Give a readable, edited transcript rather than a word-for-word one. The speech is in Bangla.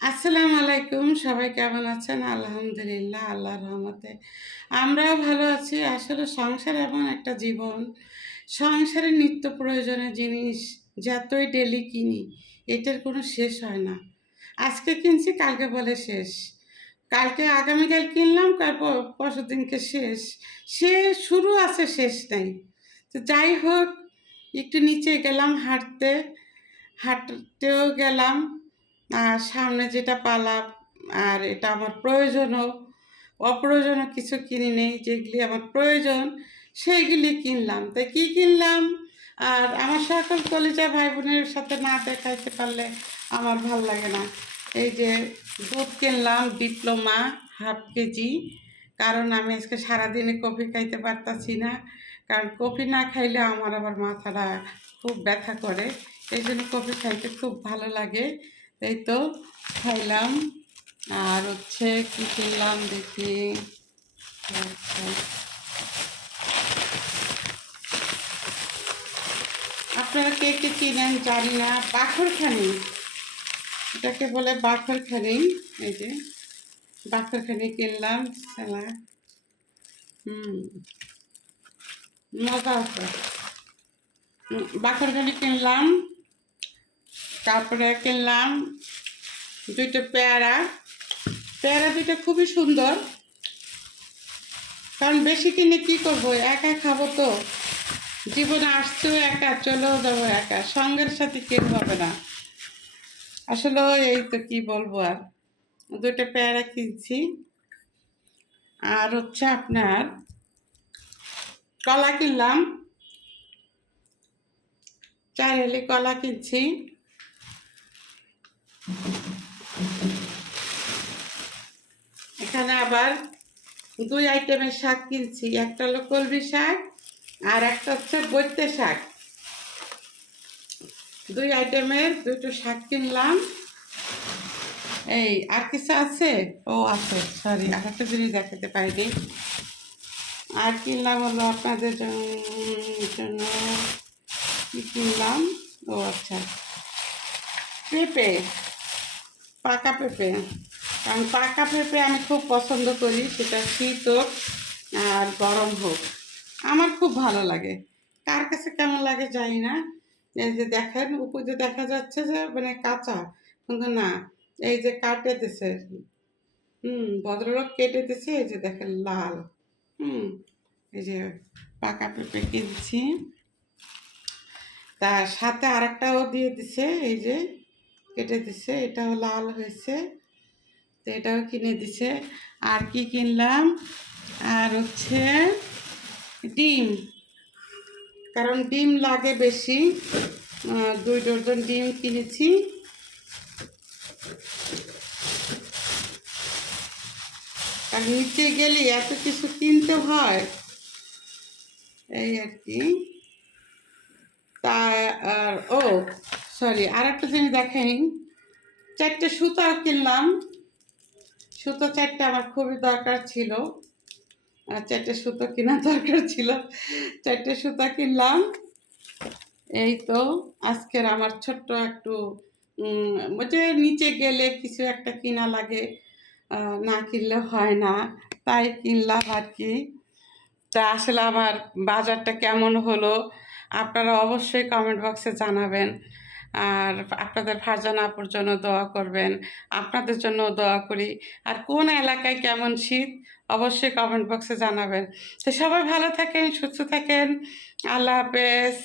আসসালামু আলাইকুম। সবাই কেমন আছেন? আলহামদুলিল্লাহ, আল্লাহর রহমতে আমরাও ভালো আছি। আসলে সংসার এমন একটা জীবন, সংসারে নিত্য প্রয়োজনীয় জিনিস যতই ডেলি কিনি, এটার কোনো শেষ হয় না। আজকে কিনছি, কালকে বলে শেষ। কালকে আগামীকাল কিনলাম, তারপর পরশুদিনকে শেষ। সে শুরু আছে, শেষ নাই। তো যাই হোক, একটু নিচে গেলাম হাঁটতে, হাঁটতেও গেলাম। আর সামনে যেটা পালাম, আর এটা আমার প্রয়োজনও, অপ্রয়োজনও কিছু কিনি নেই। যেগুলি আমার প্রয়োজন সেইগুলি কিনলাম। তাই কী কিনলাম, আর আমার সকল কলিজা ভাই বোনের সাথে না দেখাইতে পারলে আমার ভাল লাগে না। এই যে দুধ কিনলাম ডিপ্লোমা 1/2 কেজি, কারণ আমি আজকে সারাদিনে কফি খাইতে পারতাছি না। কারণ কফি না খাইলে আমার আবার মাথাটা খুব ব্যথা করে, এই জন্য কফি খাইতে খুব ভালো লাগে। এই তো খাইলাম। আর হচ্ছে কি কিনলাম দেখি, আপনারা কে কে চিনেন জানি না, বাখরখানি, এটাকে বলে বাখরখানি। এই যে বাখরখানি কিনলাম, সালা মজা আছে। বাখরখানি কিনলাম, তারপরে কিনলাম 2টা পেয়ারা। পেয়ারা 2টা খুবই সুন্দর, কারণ বেশি কিনে কি করব, একা খাবো তো। জীবনে আসতেও একা, চলেও যাবো একা, সঙ্গের সাথে কেউ হবে না। আসলে এই তো কি বলবো আর, 2টা পেয়ারা কিনছি। আর হচ্ছে আপনার কলা কিনলাম, 4 হেলি কলা কিনছি। এখানে আবার 2 আইটেমের শাক কিনছি, একটা হলো কলমি শাক আর একটা হচ্ছে বৈতে শাক। 2 আইটেমের 2টো শাক কিনলাম। এই আর কিছু আছে? ও আছে, সরি, আর একটা জিনিস দেখাতে পারিনি। আর কিনলাম হলো আপনাদের জন্য কি কিনলাম, ও আচ্ছা, পেঁপে, পাকা পেঁপে। কারণ পাকা পেঁপে আমি খুব পছন্দ করি, সেটা শীত হোক আর গরম হোক, আমার খুব ভালো লাগে। কার কাছে কেমন লাগে জানি না। এই যে দেখেন উপরে দেখা যাচ্ছে যে মানে কাঁচা, কিন্তু না, এই যে কাটে দিছে, ভদ্রলোক কেটে দিছে, এই যে দেখেন লাল। হুম এই যে পাকা পেঁপে কিনছি, তার সাথে আরেকটাও দিয়ে দিছে, এই যে কেটে দিছে, এটাও লাল হয়েছে, তো এটাও কিনে দিছে। আর কি কিনলাম, আর হচ্ছে ডিম, কারণ ডিম লাগে বেশি, 2 ডজন ডিম কিনেছি। আর নিচে গেলে এত কিছু কিনতে হয়, এই আর কি। তা আর ও সরি, আর একটা জিনিস দেখেন, 4টে সুতাও কিনলাম। সুতো 4টে আমার খুবই দরকার ছিল, আর 4টে সুতো কেনার দরকার ছিল, 4টে সুতা কিনলাম। এই তো আজকের আমার ছোট্ট একটু যে নিচে গেলে কিছু একটা কিনা লাগে, না কিনলে হয় না, তাই কিনলাম আর কি। তা আসলে আমার বাজারটা কেমন হলো আপনারা অবশ্যই কমেন্ট বক্সে জানাবেন। আর আপনাদের ফারজান আপুর জন্য দোয়া করবেন, আপনাদের জন্য দোয়া করি। আর কোন এলাকায় কেমন শীত অবশ্যই কমেন্ট বক্সে জানাবেন। তো সবাই ভালো থাকেন, সুস্থ থাকেন, আল্লাহ হাফেজ।